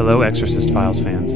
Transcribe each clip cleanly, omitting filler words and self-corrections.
Hello, Exorcist Files fans.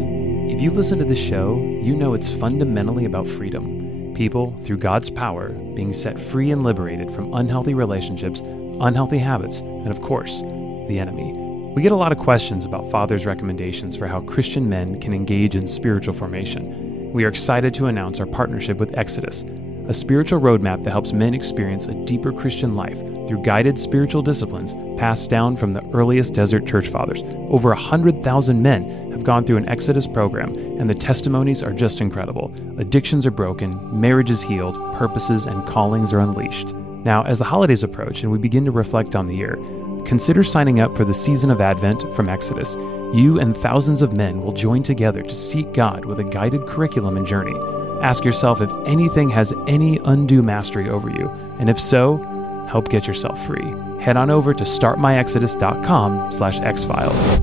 If you listen to this show, you know it's fundamentally about freedom. People, through God's power, being set free and liberated from unhealthy relationships, unhealthy habits, and of course, the enemy. We get a lot of questions about Father's recommendations for how Christian men can engage in spiritual formation. We are excited to announce our partnership with Exodus, a spiritual roadmap that helps men experience a deeper Christian life through guided spiritual disciplines passed down from the earliest desert church fathers. Over 100,000 men have gone through an Exodus program, and the testimonies are just incredible. Addictions are broken, marriage is healed, purposes and callings are unleashed. Now, as the holidays approach and we begin to reflect on the year, consider signing up for the Season of Advent from Exodus. You and thousands of men will join together to seek God with a guided curriculum and journey. Ask yourself if anything has any undue mastery over you, and if so, help get yourself free. Head on over to startmyexodus.com/xfiles.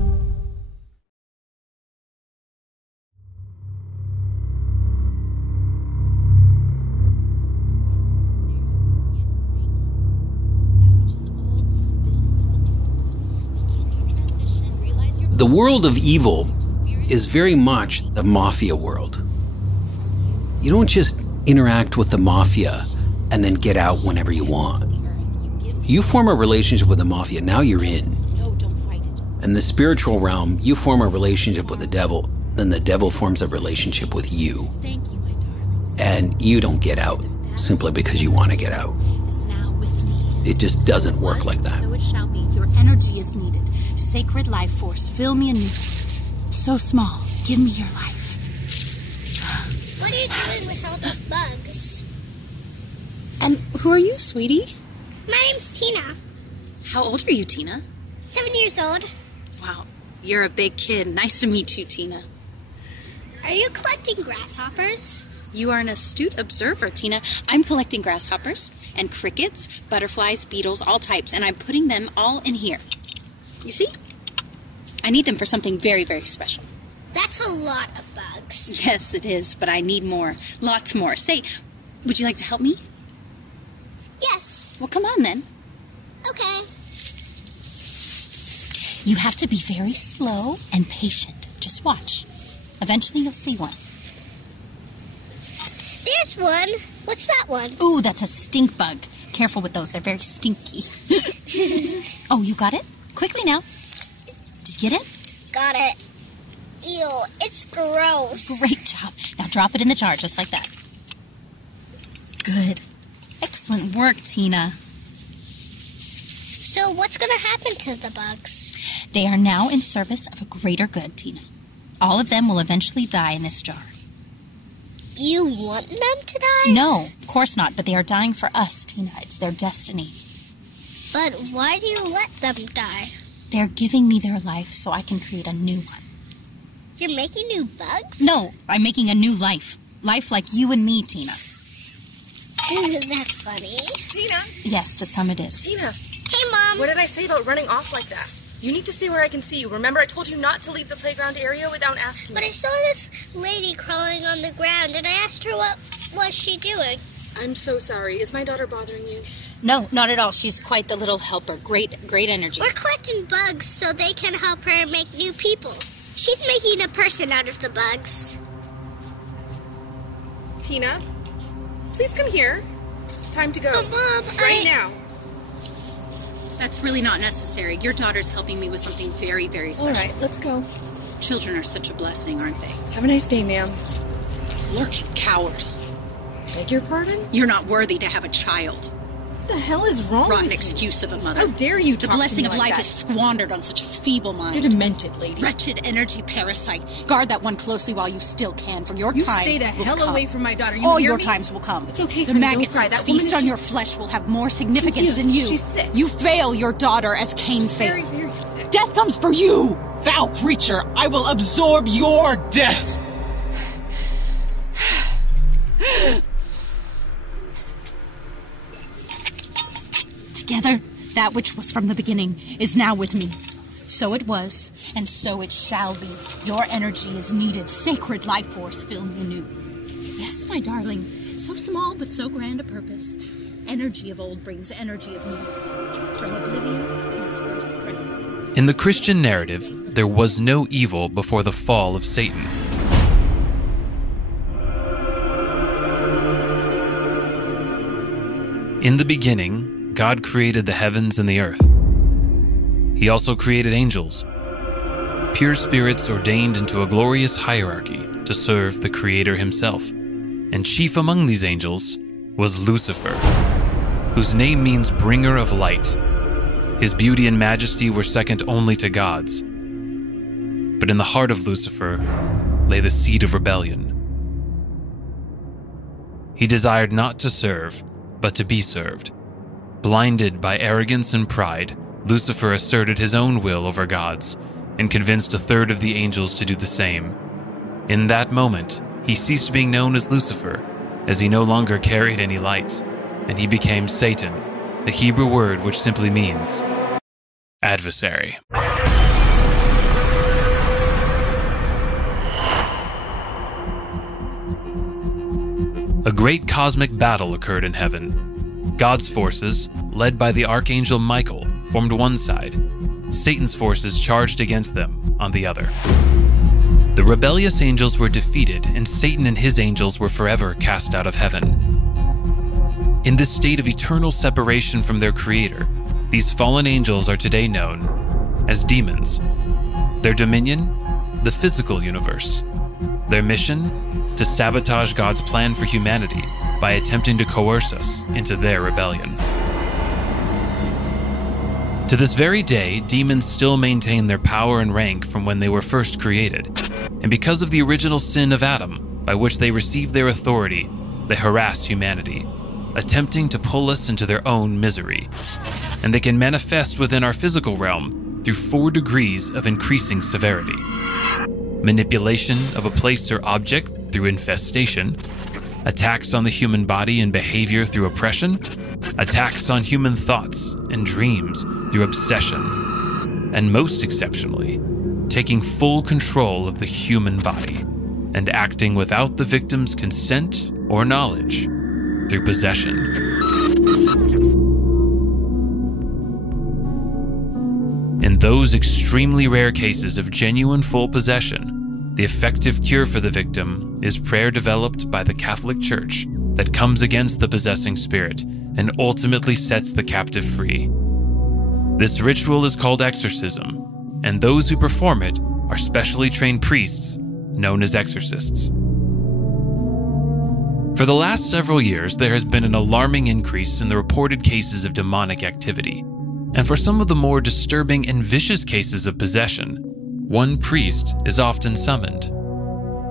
The world of evil is very much the mafia world. You don't just interact with the mafia and then get out whenever you want. You form a relationship with the mafia, now you're in. In the spiritual realm, you form a relationship with the devil, then the devil forms a relationship with you. And you don't get out simply because you want to get out. It just doesn't work like that. So it shall be. Your energy is needed. Sacred life force, fill me anew. So small, give me your life. What are you doing with all those bugs? And who are you, sweetie? My name's Tina. How old are you, Tina? 7 years old. Wow, you're a big kid. Nice to meet you, Tina. Are you collecting grasshoppers? You are an astute observer, Tina. I'm collecting grasshoppers and crickets, butterflies, beetles, all types, and I'm putting them all in here. You see? I need them for something very, very special. That's a lot of bugs. Yes, it is, but I need more. Lots more. Say, would you like to help me? Yes. Well, come on then. Okay. You have to be very slow and patient. Just watch. Eventually you'll see one. There's one. What's that one? Ooh, that's a stink bug. Careful with those. They're very stinky. Oh, you got it? Quickly now. Did you get it? Got it. Ew, it's gross. Great job. Now drop it in the jar just like that. Good. Excellent work, Tina. So what's going to happen to the bugs? They are now in service of a greater good, Tina. All of them will eventually die in this jar. You want them to die? No, of course not, but they are dying for us, Tina. It's their destiny. But why do you let them die? They're giving me their life so I can create a new one. You're making new bugs? No, I'm making a new life. Life like you and me, Tina. That's funny. Tina? Yes, to some it is. Tina, Hey, Mom. what did I say about running off like that? You need to stay where I can see you. Remember, I told you not to leave the playground area without asking But me. I saw this lady crawling on the ground, and I asked her what was she doing. I'm so sorry. Is my daughter bothering you? No, not at all. She's quite the little helper. Great energy. We're collecting bugs so they can help her make new people. She's making a person out of the bugs. Tina, please come here. Time to go. Oh, Mom, Right now. That's really not necessary. Your daughter's helping me with something very, very special. All right, let's go. Children are such a blessing, aren't they? Have a nice day, ma'am. Lurking coward. Beg your pardon? You're not worthy to have a child. What the hell is wrong Rotten with excuse of a mother. How dare you The talk to blessing me of like life that? is squandered on such a feeble mind. You're demented, lady. Wretched energy parasite. Guard that one closely while you still can, for your You time stay the will hell come. away from my daughter. You All hear your me? times will come. It's okay, The honey, don't maggots cry. that That woman feast is on just your flesh will have more significance confused. than you. She's sick. You fail your daughter as Cain Very, failed. very sick. Death comes for you! Foul creature, I will absorb your death! Together, that which was from the beginning is now with me. So it was, and so it shall be. Your energy is needed. Sacred life force, fill me anew. Yes, my darling, so small but so grand a purpose. Energy of old brings energy of new. From oblivion comes first breath. In the Christian narrative, there was no evil before the fall of Satan. In the beginning, God created the heavens and the earth. He also created angels, pure spirits ordained into a glorious hierarchy to serve the Creator himself. And chief among these angels was Lucifer, whose name means bringer of light. His beauty and majesty were second only to God's. But in the heart of Lucifer lay the seed of rebellion. He desired not to serve, but to be served. Blinded by arrogance and pride, Lucifer asserted his own will over God's and convinced a third of the angels to do the same. In that moment, he ceased being known as Lucifer, as he no longer carried any light, and he became Satan, the Hebrew word which simply means adversary. A great cosmic battle occurred in heaven. God's forces, led by the archangel Michael, formed one side. Satan's forces charged against them on the other. The rebellious angels were defeated, and Satan and his angels were forever cast out of heaven. In this state of eternal separation from their Creator, these fallen angels are today known as demons. Their dominion, the physical universe. Their mission, to sabotage God's plan for humanity by attempting to coerce us into their rebellion. To this very day, demons still maintain their power and rank from when they were first created, and because of the original sin of Adam, by which they received their authority, they harass humanity, attempting to pull us into their own misery. And they can manifest within our physical realm through 4 degrees of increasing severity. Manipulation of a place or object through infestation, attacks on the human body and behavior through oppression, attacks on human thoughts and dreams through obsession, and most exceptionally, taking full control of the human body and acting without the victim's consent or knowledge through possession. In those extremely rare cases of genuine full possession, the effective cure for the victim is prayer developed by the Catholic Church that comes against the possessing spirit and ultimately sets the captive free. This ritual is called exorcism, and those who perform it are specially trained priests known as exorcists. For the last several years, there has been an alarming increase in the reported cases of demonic activity. And for some of the more disturbing and vicious cases of possession, one priest is often summoned.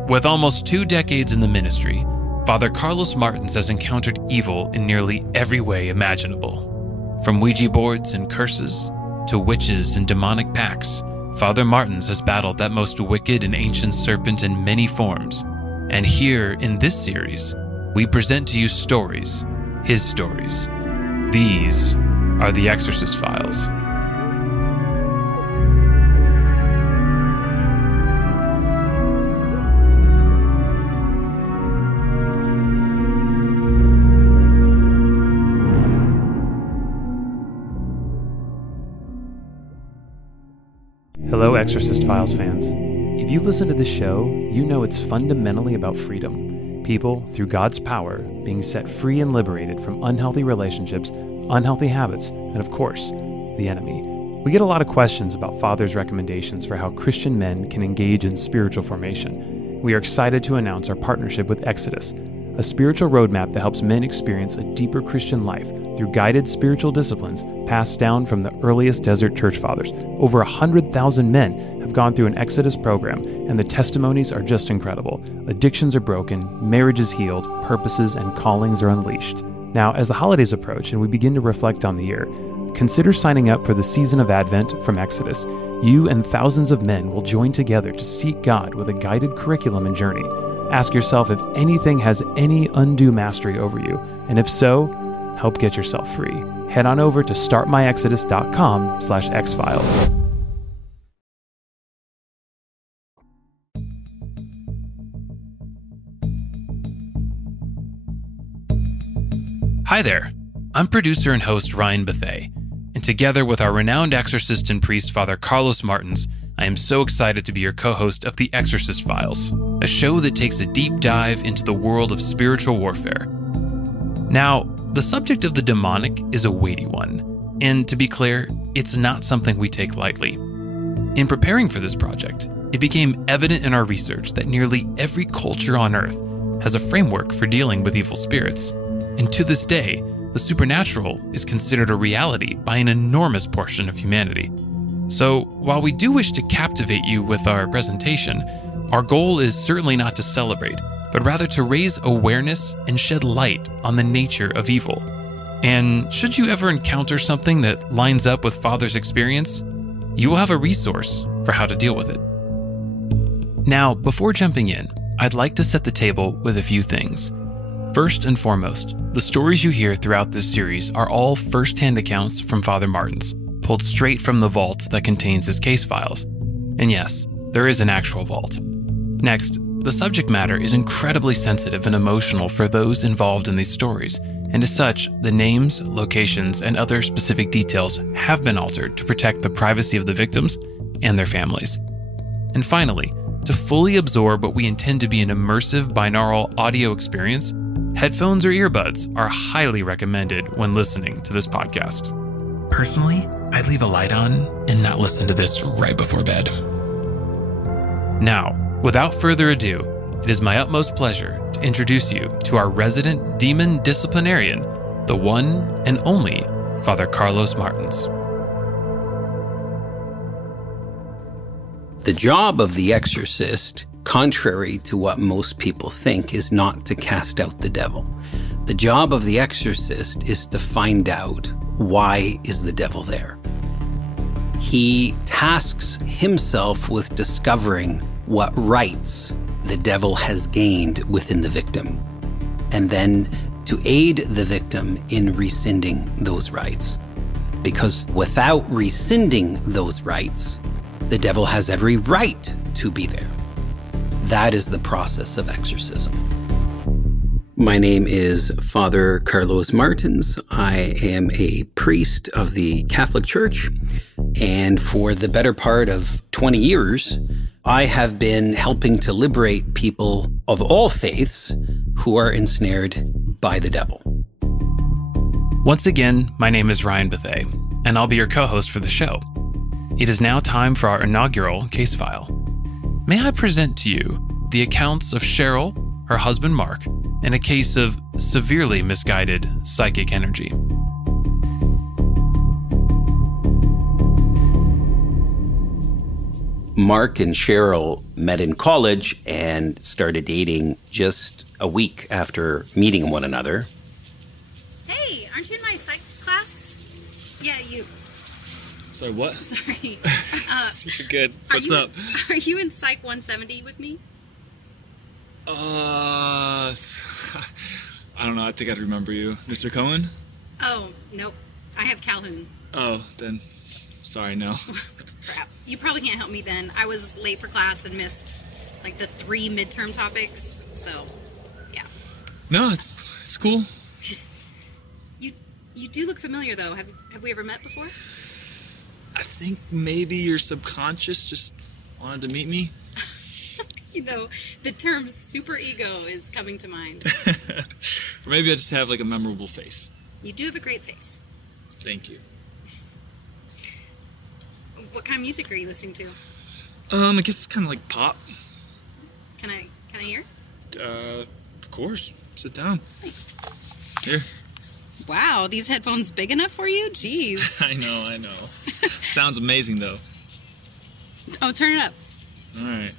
With almost 2 decades in the ministry, Father Carlos Martins has encountered evil in nearly every way imaginable. From Ouija boards and curses to witches and demonic pacts, Father Martins has battled that most wicked and ancient serpent in many forms. And here in this series, we present to you stories, his stories. These are the Exorcist Files. Hello, Exorcist Files fans. If you listen to this show, you know it's fundamentally about freedom. People, through God's power, being set free and liberated from unhealthy relationships, unhealthy habits, and of course, the enemy. We get a lot of questions about Father's recommendations for how Christian men can engage in spiritual formation. We are excited to announce our partnership with Exodus, a spiritual roadmap that helps men experience a deeper Christian life through guided spiritual disciplines passed down from the earliest desert church fathers. Over 100,000 men have gone through an Exodus program, and the testimonies are just incredible. Addictions are broken, marriages healed, purposes and callings are unleashed. Now, as the holidays approach and we begin to reflect on the year, consider signing up for the season of Advent from Exodus. You and thousands of men will join together to seek God with a guided curriculum and journey. Ask yourself if anything has any undue mastery over you, and if so, help get yourself free. Head on over to startmyexodus.com/xfiles. Hi there, I'm producer and host Ryan Bethay, and together with our renowned exorcist and priest Father Carlos Martins, I am so excited to be your co-host of The Exorcist Files, a show that takes a deep dive into the world of spiritual warfare. Now, the subject of the demonic is a weighty one, and to be clear, it's not something we take lightly. In preparing for this project, it became evident in our research that nearly every culture on Earth has a framework for dealing with evil spirits, and to this day, the supernatural is considered a reality by an enormous portion of humanity. So, while we do wish to captivate you with our presentation, our goal is certainly not to celebrate, but rather to raise awareness and shed light on the nature of evil. And should you ever encounter something that lines up with Father's experience, you will have a resource for how to deal with it. Now, before jumping in, I'd like to set the table with a few things. First and foremost, the stories you hear throughout this series are all first-hand accounts from Father Martins, pulled straight from the vault that contains his case files. And yes, there is an actual vault. Next, the subject matter is incredibly sensitive and emotional for those involved in these stories, and as such, the names, locations, and other specific details have been altered to protect the privacy of the victims and their families. And finally, to fully absorb what we intend to be an immersive binaural audio experience, headphones or earbuds are highly recommended when listening to this podcast. Personally, I'd leave a light on and not listen to this right before bed. Now, without further ado, it is my utmost pleasure to introduce you to our resident demon disciplinarian, the one and only Father Carlos Martins. The job of the exorcist, contrary to what most people think, is not to cast out the devil. The job of the exorcist is to find out why is the devil there. He tasks himself with discovering what rights the devil has gained within the victim, and then to aid the victim in rescinding those rights. Because without rescinding those rights, the devil has every right to be there. That is the process of exorcism. My name is Father Carlos Martins. I am a priest of the Catholic Church, and for the better part of 20 years, I have been helping to liberate people of all faiths who are ensnared by the devil. Once again, my name is Ryan Bethay, and I'll be your co-host for the show. It is now time for our inaugural case file. May I present to you the accounts of Cheryl, her husband Mark, and a case of severely misguided psychic energy. Mark and Cheryl met in college and started dating just a week after meeting one another. Hey, aren't you in my psych class? Yeah, you. Sorry, what? Sorry. You're good. What's up? Are you in Psych 170 with me? I don't know. I think I'd remember you. Mr. Cohen? Oh, nope. I have Calhoun. Oh, then, sorry, no. Crap. You probably can't help me then. I was late for class and missed, like, the 3 midterm topics, so, yeah. No, it's cool. You do look familiar, though. Have we ever met before? I think maybe your subconscious just wanted to meet me. You know, the term superego is coming to mind. Or maybe I just have, like, a memorable face. You do have a great face. Thank you. What kind of music are you listening to? I guess it's kind of like pop. Can I hear? Of course. Sit down. Here. Wow, these headphones big enough for you? Jeez. I know. Sounds amazing, though. Oh, turn it up. All right.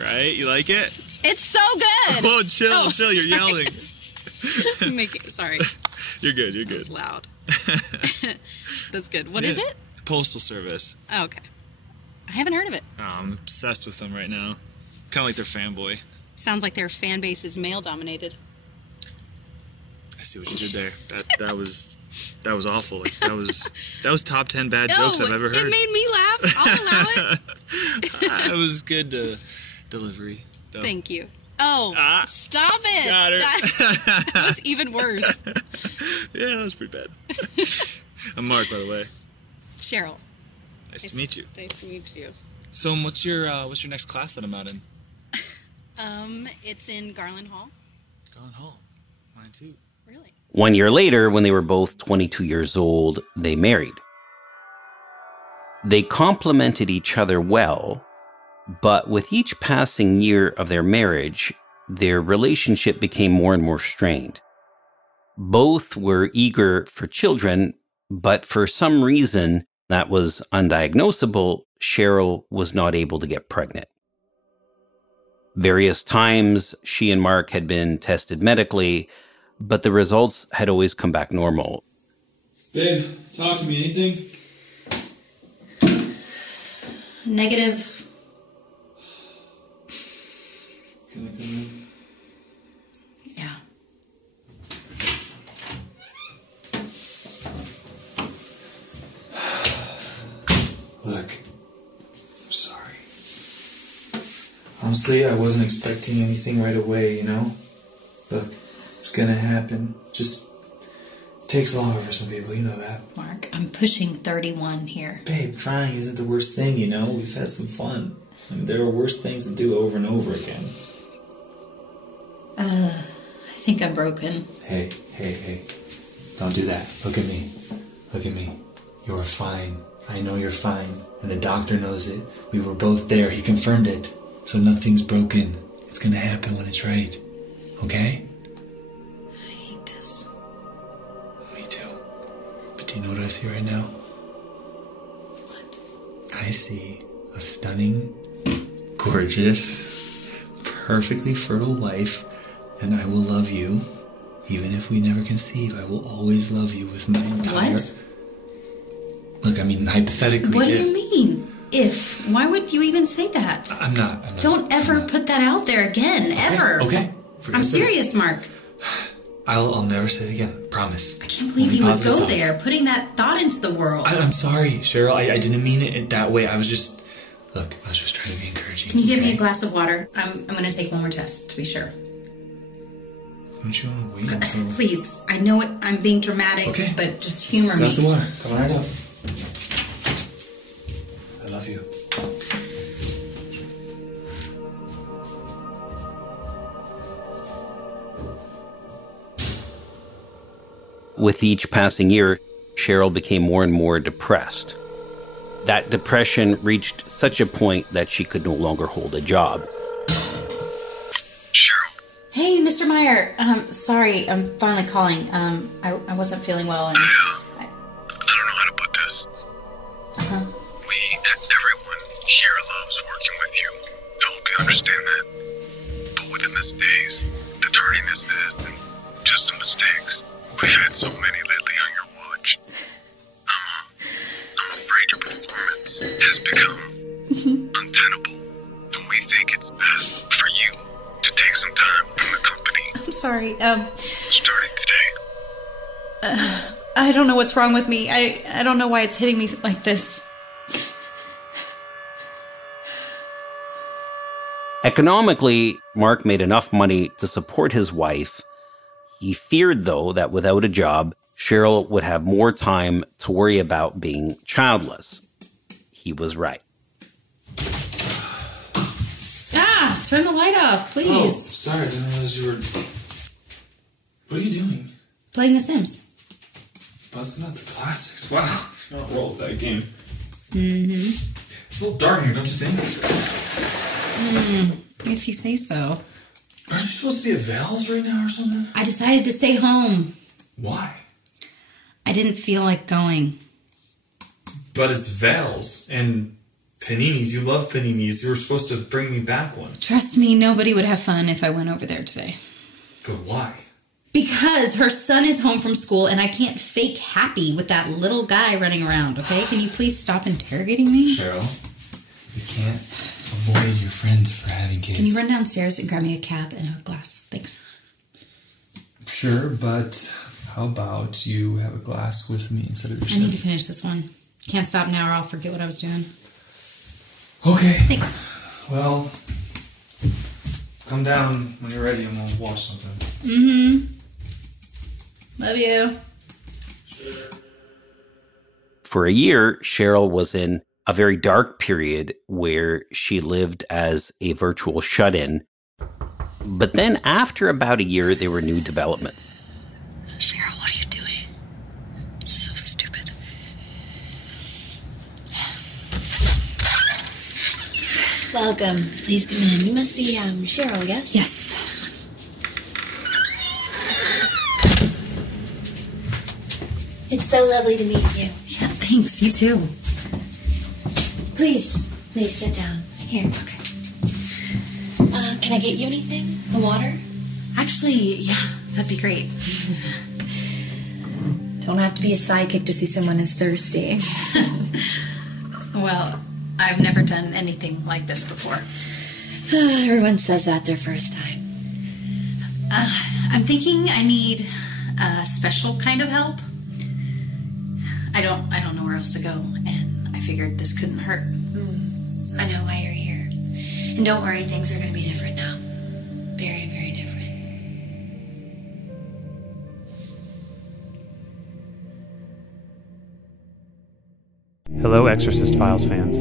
Right? You like it? It's so good! Oh, chill. You're yelling. Sorry. You're good. That's loud. That's good. What is it? Postal Service. Oh, okay. I haven't heard of it. Oh, I'm obsessed with them right now. Kind of like their fanboy. Sounds like their fan base is male-dominated. I see what you did there. That was awful. Like, that was top 10 bad jokes I've ever heard. It made me laugh. I'll allow it. It was good delivery, though. Thank you. Oh, stop it. Got her. That was even worse. Yeah, that was pretty bad. I'm Mark, by the way. Cheryl. Nice to meet you. Nice to meet you. So, what's your next class that I'm out in? It's in Garland Hall. Garland Hall. Mine too. Really? 1 year later, when they were both 22 years old, they married. They complemented each other well, but with each passing year of their marriage, their relationship became more and more strained. Both were eager for children, but for some reason that was undiagnosable, Cheryl was not able to get pregnant. Various times, she and Mark had been tested medically, but the results had always come back normal. Babe, talk to me. Anything? Negative. Can I come in? Yeah. Look, I'm sorry. Honestly, I wasn't expecting anything right away, you know? But it's gonna happen. Just takes longer for some people, you know that. Mark, I'm pushing 31 here. Babe, trying isn't the worst thing, you know? We've had some fun. I mean, there are worse things to do over and over again. I think I'm broken. Hey. Don't do that. Look at me. Look at me. You're fine. I know you're fine. And the doctor knows it. We were both there. He confirmed it. So nothing's broken. It's gonna happen when it's right. Okay? I hate this. Me too. But do you know what I see right now? What? I see a stunning, gorgeous, perfectly fertile wife, and I will love you, even if we never conceive. I will always love you with my entire... What? Look, I mean, hypothetically... What do you mean? If? Why would you even say that? I'm not. Don't ever put that out there again, ever. Okay. I'm serious, Mark. I'll never say it again. Promise. I can't believe you would go there, putting that thought into the world. I'm sorry, Cheryl. I didn't mean it that way. I was just... Look, I was just trying to be encouraging. Can you give me a glass of water? I'm going to take one more test to be sure. Don't you want to wait until... Please. I know I'm being dramatic, okay, but just humor glass me. of water. Come right up. I love you. With each passing year, Cheryl became more and more depressed. That depression reached such a point that she could no longer hold a job. Cheryl. Hey, Mr. Meyer. Sorry, I'm finally calling. I wasn't feeling well and... I don't know how to put this. Uh-huh. Everyone here loves working with you. I hope you understand that. But within this days, the tardiness is just some mistakes. We've had so many lately on your watch. I'm afraid your performance has become untenable. And we think it's best for you to take some time from the company. I'm sorry. Starting today. I don't know what's wrong with me. I don't know why it's hitting me like this. Economically, Mark made enough money to support his wife. He feared, though, that without a job, Cheryl would have more time to worry about being childless. He was right. Turn the light off, please. Oh, sorry. I didn't realize you were... What are you doing? Playing The Sims. Busting out the classics. Wow. You're not roll with that game. Mm-hmm. It's a little dark here, don't you think? If you say so. Aren't you supposed to be at Val's right now or something? I decided to stay home. Why? I didn't feel like going. But it's Val's and paninis. You love paninis. You were supposed to bring me back one. Trust me, nobody would have fun if I went over there today. But why? Because her son is home from school and I can't fake happy with that little guy running around, okay? Can you please stop interrogating me? Cheryl, you can't avoid your friends for having kids. Can you run downstairs and grab me a cab and a glass? Thanks. Sure, but how about you have a glass with me instead of I yourself? need to finish this one. Can't stop now or I'll forget what I was doing. Okay. Thanks. Well, Come down when you're ready and we'll wash something. Love you. For a year, Cheryl was in a very dark period where she lived as a virtual shut-in. But then after about a year, there were new developments. Cheryl, what are you doing? So stupid. Welcome. Please come in. You must be, Cheryl, yes? Yes. It's so lovely to meet you. Yeah, thanks. You too. Please sit down. Here, okay. Can I get you anything? A water? Actually, yeah, that'd be great. Don't have to be a sidekick to see someone is thirsty. Well, I've never done anything like this before. Everyone says that their first time. I'm thinking I need a special kind of help. I don't know where else to go, and I figured this couldn't hurt. I know why you're here. And don't worry, things are going to be different now. Very, very different. Hello, Exorcist Files fans.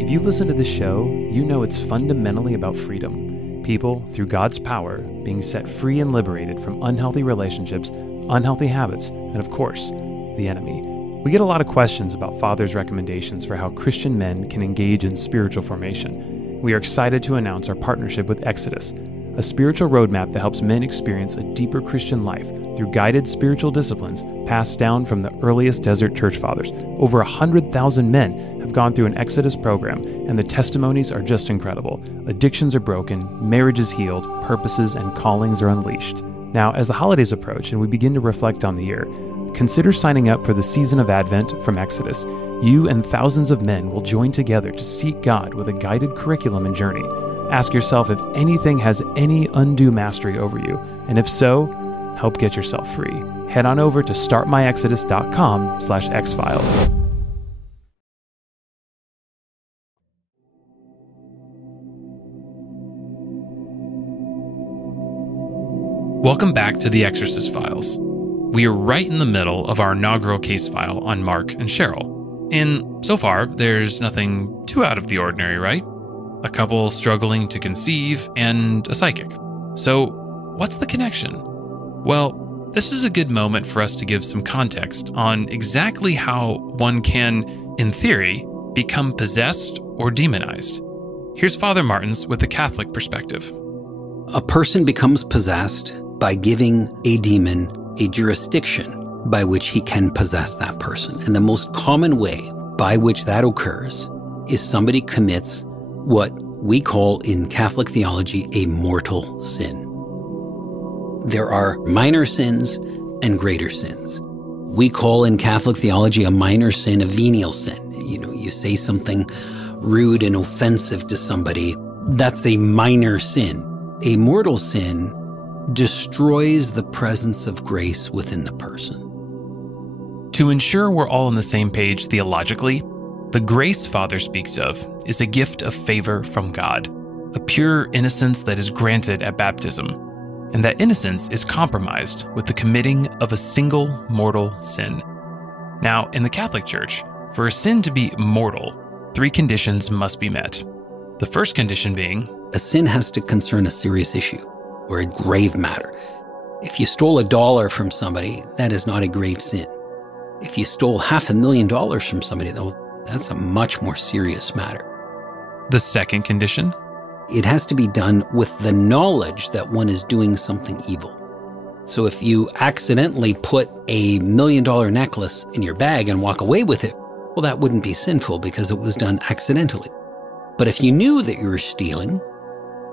If you listen to this show, you know it's fundamentally about freedom. People, through God's power, being set free and liberated from unhealthy relationships, unhealthy habits, and of course, the enemy. We get a lot of questions about Father's recommendations for how Christian men can engage in spiritual formation. We are excited to announce our partnership with Exodus, a spiritual roadmap that helps men experience a deeper Christian life through guided spiritual disciplines passed down from the earliest desert church fathers. Over 100,000 men have gone through an Exodus program, and the testimonies are just incredible. Addictions are broken, marriages healed, purposes and callings are unleashed. Now, as the holidays approach and we begin to reflect on the year, consider signing up for the Season of Advent from Exodus. You and thousands of men will join together to seek God with a guided curriculum and journey. Ask yourself if anything has any undue mastery over you, and if so, help get yourself free. Head on over to startmyexodus.com/xfiles. Welcome back to the Exorcist Files. We are right in the middle of our inaugural case file on Mark and Cheryl. And so far, there's nothing too out of the ordinary, right? A couple struggling to conceive and a psychic. So, what's the connection? Well, this is a good moment for us to give some context on exactly how one can, in theory, become possessed or demonized. Here's Father Martins with the Catholic perspective. A person becomes possessed by giving a demon a jurisdiction by which he can possess that person. And the most common way by which that occurs is somebody commits what we call in Catholic theology a mortal sin. There are minor sins and greater sins. We call in Catholic theology a minor sin a venial sin. You say something rude and offensive to somebody, that's a minor sin. A mortal sin destroys the presence of grace within the person. To ensure we're all on the same page theologically, the grace Father speaks of is a gift of favor from God, a pure innocence that is granted at baptism, and that innocence is compromised with the committing of a single mortal sin. Now, in the Catholic Church, for a sin to be mortal, 3 conditions must be met. The first condition being, a sin has to concern a serious issue or a grave matter. If you stole $1 from somebody, that is not a grave sin. If you stole $500,000 from somebody, though, that's a much more serious matter. The second condition? It has to be done with the knowledge that one is doing something evil. So if you accidentally put a $1 million necklace in your bag and walk away with it, well, that wouldn't be sinful because it was done accidentally. But if you knew that you were stealing,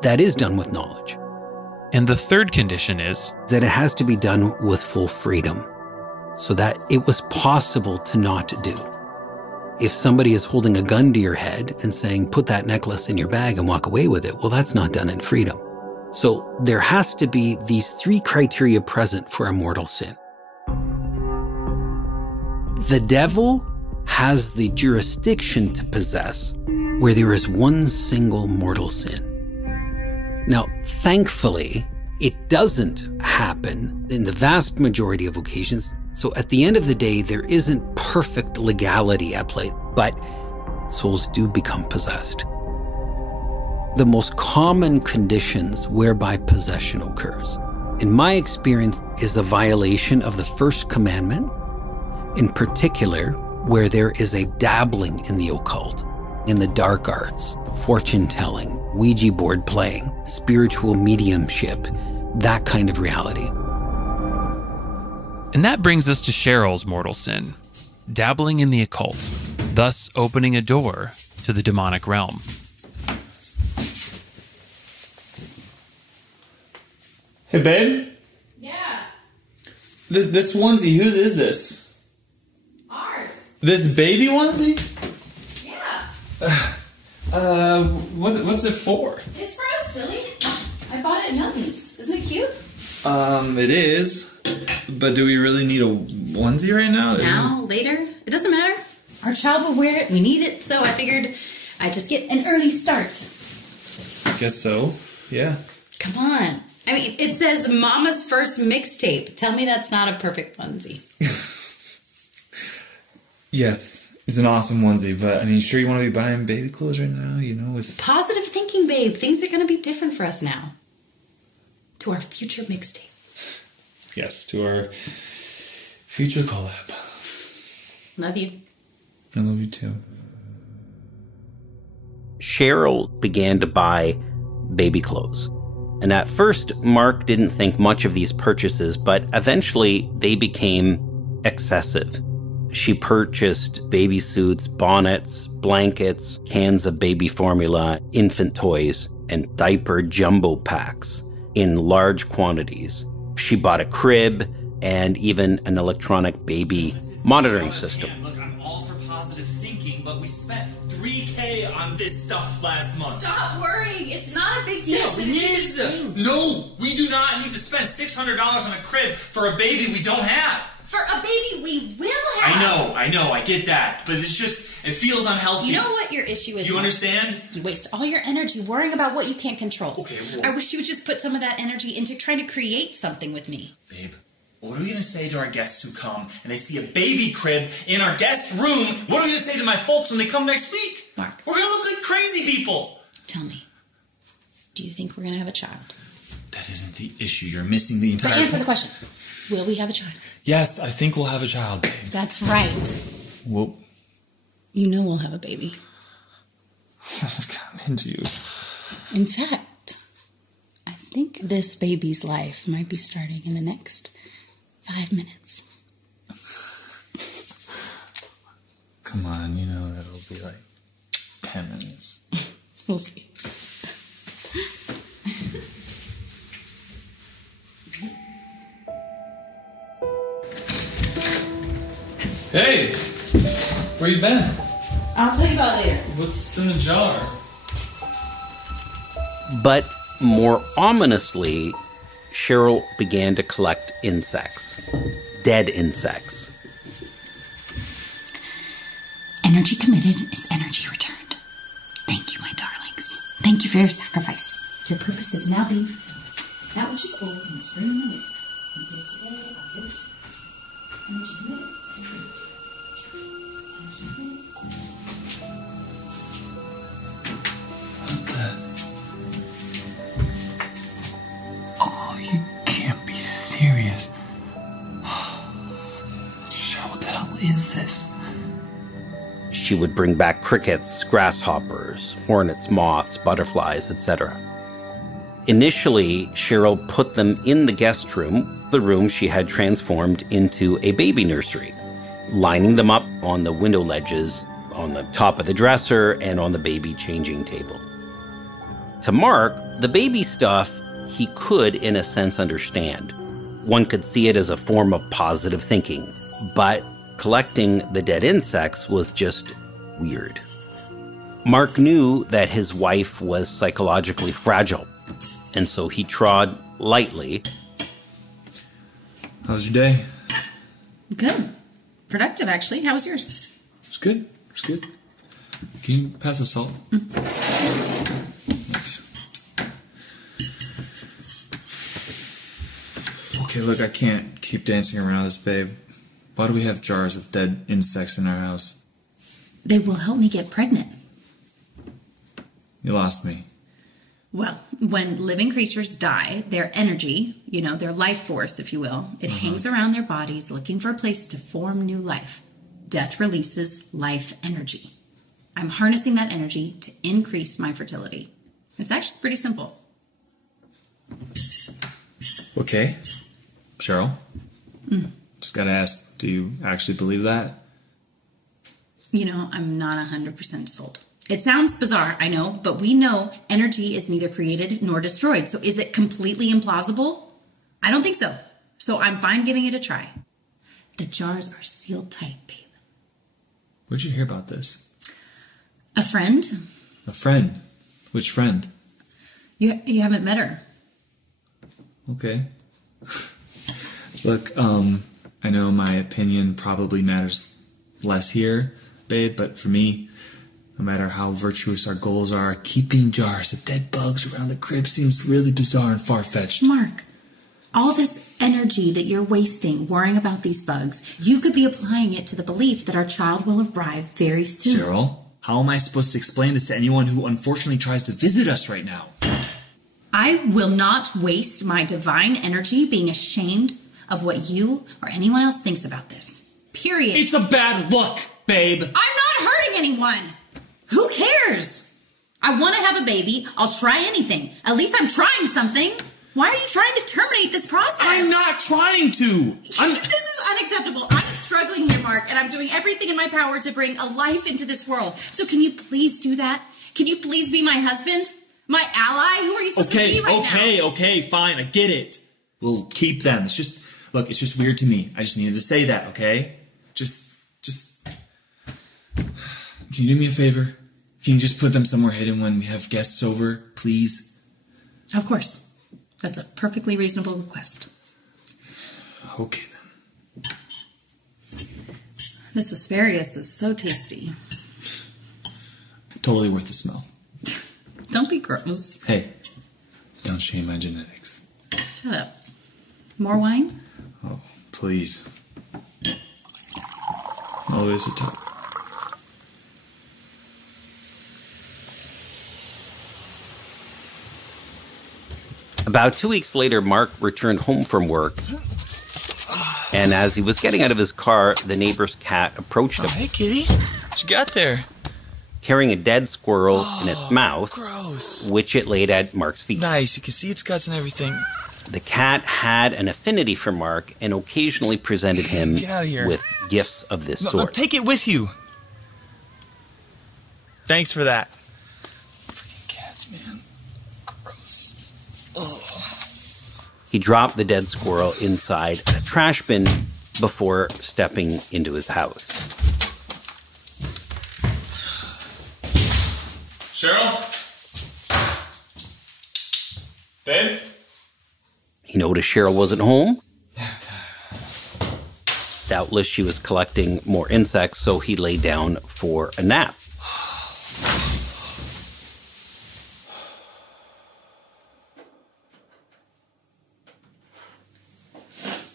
that is done with knowledge. And the third condition is that it has to be done with full freedom so that it was possible to not do. If somebody is holding a gun to your head and saying, put that necklace in your bag and walk away with it, well, that's not done in freedom. So there has to be these 3 criteria present for a mortal sin. The devil has the jurisdiction to possess where there is one single mortal sin. Now, thankfully, it doesn't happen in the vast majority of occasions. So at the end of the day, there isn't perfect legality at play, but souls do become possessed. The most common conditions whereby possession occurs, in my experience, is a violation of the first commandment, in particular, where there is a dabbling in the occult, in the dark arts, fortune-telling, Ouija board playing, spiritual mediumship, that kind of reality. And that brings us to Cheryl's mortal sin, dabbling in the occult, thus opening a door to the demonic realm. Hey, babe? Yeah. This onesie, whose is this? Ours. This baby onesie? Yeah. What's it for? It's for us, silly. I bought it at Milton's. Isn't it cute? It is. But do we really need a onesie right now? Now, later, it doesn't matter. Our child will wear it. We need it, so I figured I'd just get an early start. I guess so. Yeah. Come on. I mean, it says Mama's first mixtape. Tell me that's not a perfect onesie. Yes, it's an awesome onesie, but I mean, sure you want to be buying baby clothes right now? You know, it's... Positive thinking, babe. Things are going to be different for us now. To our future mixtape. Yes, to our future collab. Love you. I love you too. Cheryl began to buy baby clothes. And at first, Mark didn't think much of these purchases, but eventually they became excessive. She purchased baby suits, bonnets, blankets, cans of baby formula, infant toys, and diaper jumbo packs in large quantities. She bought a crib and even an electronic baby monitoring system. Look, I'm all for positive thinking, but we spent $3,000 on this stuff last month. Stop worrying. It's not a big deal. Yes, it is. No, we do not need to spend $600 on a crib for a baby we don't have. For a baby we will have. I know, I get that. But it's just, it feels unhealthy. You know what your issue is? Do you understand? You waste all your energy worrying about what you can't control. Okay, well... I wish you would just put some of that energy into trying to create something with me. Babe, what are we going to say to our guests who come and they see a baby crib in our guest room? What are we going to say to my folks when they come next week? Mark. We're going to look like crazy people. Tell me, do you think we're going to have a child? That isn't the issue. You're missing the entire... But answer the question. Will we have a child? Yes, I think we'll have a child, babe. That's right. Well... You know we'll have a baby. I'm into you. In fact, I think this baby's life might be starting in the next 5 minutes. Come on, you know that'll be like 10 minutes. We'll see. Hey! Where you been? I'll tell you about it later. What's in the jar? But more ominously, Cheryl began to collect insects. Dead insects. Energy committed is energy returned. Thank you, my darlings. Thank you for your sacrifice. Your purpose is now being fulfilled. That which is old and is spring in the wind. And here today, I give it to you. Energy committed is energy returned. Energy committed is energy returned. Oh, you can't be serious. Cheryl, what the hell is this? She would bring back crickets, grasshoppers, hornets, moths, butterflies, etc. Initially, Cheryl put them in the guest room, the room she had transformed into a baby nursery, lining them up on the window ledges, on the top of the dresser, and on the baby changing table. To Mark, the baby stuff he could, in a sense, understand. One could see it as a form of positive thinking, but collecting the dead insects was just weird. Mark knew that his wife was psychologically fragile, and so he trod lightly. How was your day? Good. Productive, actually. How was yours? It's good. It's good. Can you pass the salt? Thanks. Okay, look, I can't keep dancing around this, babe. Why do we have jars of dead insects in our house? They will help me get pregnant. You lost me. Well, when living creatures die, their energy, their life force, if you will, it hangs around their bodies looking for a place to form new life. Death releases life energy. I'm harnessing that energy to increase my fertility. It's actually pretty simple. Okay. Cheryl? Just gotta ask, do you actually believe that? I'm not 100% sold. It sounds bizarre, I know, but we know energy is neither created nor destroyed. So is it completely implausible? I don't think so. So I'm fine giving it a try. The jars are sealed tight, babe. Where'd you hear about this? A friend? A friend? Which friend? You haven't met her. Okay. Look, I know my opinion probably matters less here, babe, but for me, no matter how virtuous our goals are, keeping jars of dead bugs around the crib seems really bizarre and far-fetched. Mark, all this energy that you're wasting worrying about these bugs, you could be applying it to the belief that our child will arrive very soon. Cheryl, how am I supposed to explain this to anyone who unfortunately tries to visit us right now? I will not waste my divine energy being ashamed of what you or anyone else thinks about this. Period. It's a bad look, babe. I'm not hurting anyone. Who cares? I want to have a baby. I'll try anything. At least I'm trying something. Why are you trying to terminate this process? I'm not trying to. This is unacceptable. I'm struggling here, Mark, and I'm doing everything in my power to bring a life into this world. So can you please do that? Can you please be my husband? My ally? Who are you supposed to be right now? Okay, fine. I get it. We'll keep them. It's just weird to me. I just needed to say that, okay? Just... Can you do me a favor? Can you just put them somewhere hidden when we have guests over, please? Of course. That's a perfectly reasonable request. Okay, then. This asparagus is so tasty. Totally worth the smell. Don't be gross. Hey, don't shame my genetics. Shut up. More wine? Oh, please. Oh, there's a tub. About 2 weeks later, Mark returned home from work, and as he was getting out of his car, the neighbor's cat approached him. Oh, hey, kitty. What you got there? Carrying a dead squirrel in its mouth, gross. Which it laid at Mark's feet. Nice. You can see its guts and everything. The cat had an affinity for Mark and occasionally presented him with gifts of this sort. No, take it with you. Thanks for that. Freaking cats, man. Gross. Oh. He dropped the dead squirrel inside a trash bin before stepping into his house. Cheryl? Babe? He noticed Cheryl wasn't home. Doubtless she was collecting more insects, so he lay down for a nap.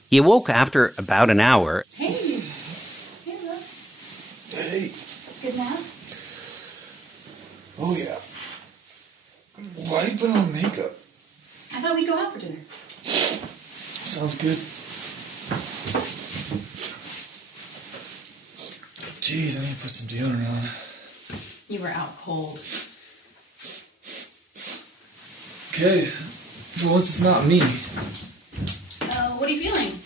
He awoke after about an hour. Hey. Hey, look. Hey. Good nap? Oh, yeah. Why you put on makeup? I thought we'd go out for dinner. Sounds good. Jeez, I need to put some deodorant on. You were out cold. Okay. For once, it's not me. What are you feeling?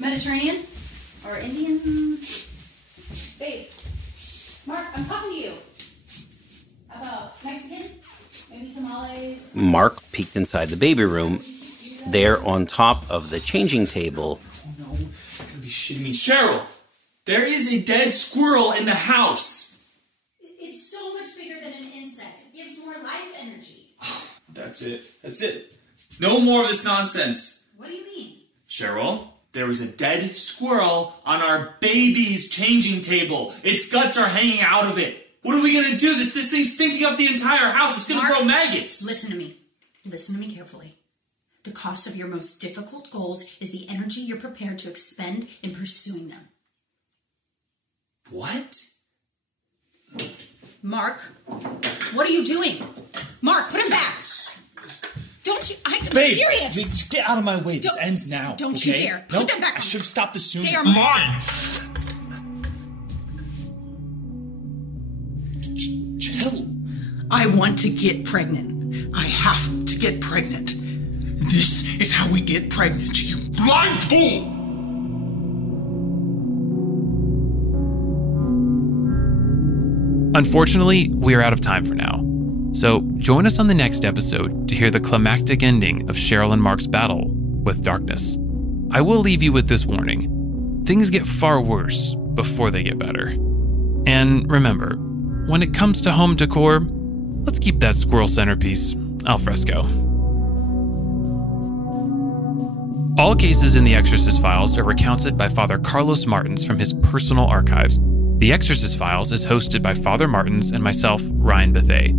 Mediterranean? Or Indian? Babe. Mark, I'm talking to you. About Mexican? Maybe tamales? Mark peeked inside the baby room. There, on top of the changing table... Oh, no. You're going to be shitting me. Cheryl! There is a dead squirrel in the house! It's so much bigger than an insect. It gives more life energy. That's it. No more of this nonsense. What do you mean? Cheryl, there was a dead squirrel on our baby's changing table. Its guts are hanging out of it. What are we going to do? This thing's stinking up the entire house. It's going to grow maggots. Listen to me. Listen to me carefully. The cost of your most difficult goals is the energy you're prepared to expend in pursuing them. What? Mark, what are you doing? Mark, put him back. Don't you? I'm Babe, serious. Just get out of my way. This ends now. Don't okay? you dare. Put them back. I should have stopped this sooner. They are mine. Chill. I want to get pregnant. I have to get pregnant. This is how we get pregnant, you blind fool! Unfortunately, we are out of time for now. So join us on the next episode to hear the climactic ending of Cheryl and Mark's battle with darkness. I will leave you with this warning. Things get far worse before they get better. And remember, when it comes to home decor, let's keep that squirrel centerpiece al fresco. All cases in the Exorcist Files are recounted by Father Carlos Martins from his personal archives. The Exorcist Files is hosted by Father Martins and myself, Ryan Bethay.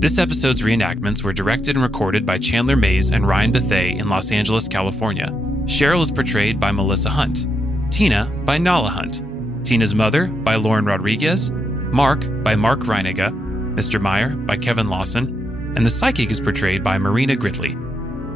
This episode's reenactments were directed and recorded by Chandler Mays and Ryan Bethay in Los Angeles, California. Cheryl is portrayed by Melissa Hunt. Tina by Nala Hunt. Tina's mother by Lauren Rodriguez. Mark by Mark Reiniga. Mr. Meyer by Kevin Lawson. And the psychic is portrayed by Marina Gridley.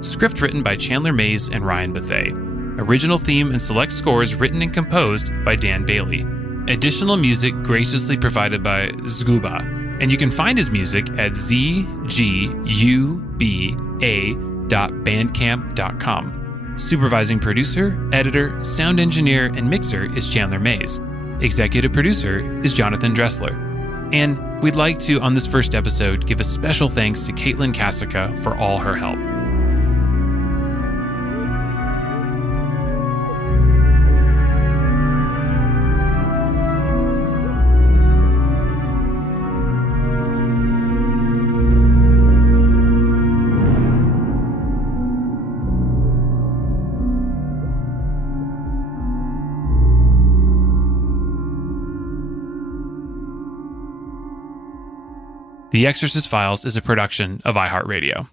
Script written by Chandler Mays and Ryan Bethay. Original theme and select scores written and composed by Dan Bailey. Additional music graciously provided by Zguba. And you can find his music at zguba.bandcamp.com. Supervising producer, editor, sound engineer, and mixer is Chandler Mays. Executive producer is Jonathan Dressler. And we'd like to, on this first episode, give a special thanks to Caitlin Kasica for all her help. The Exorcist Files is a production of iHeartRadio.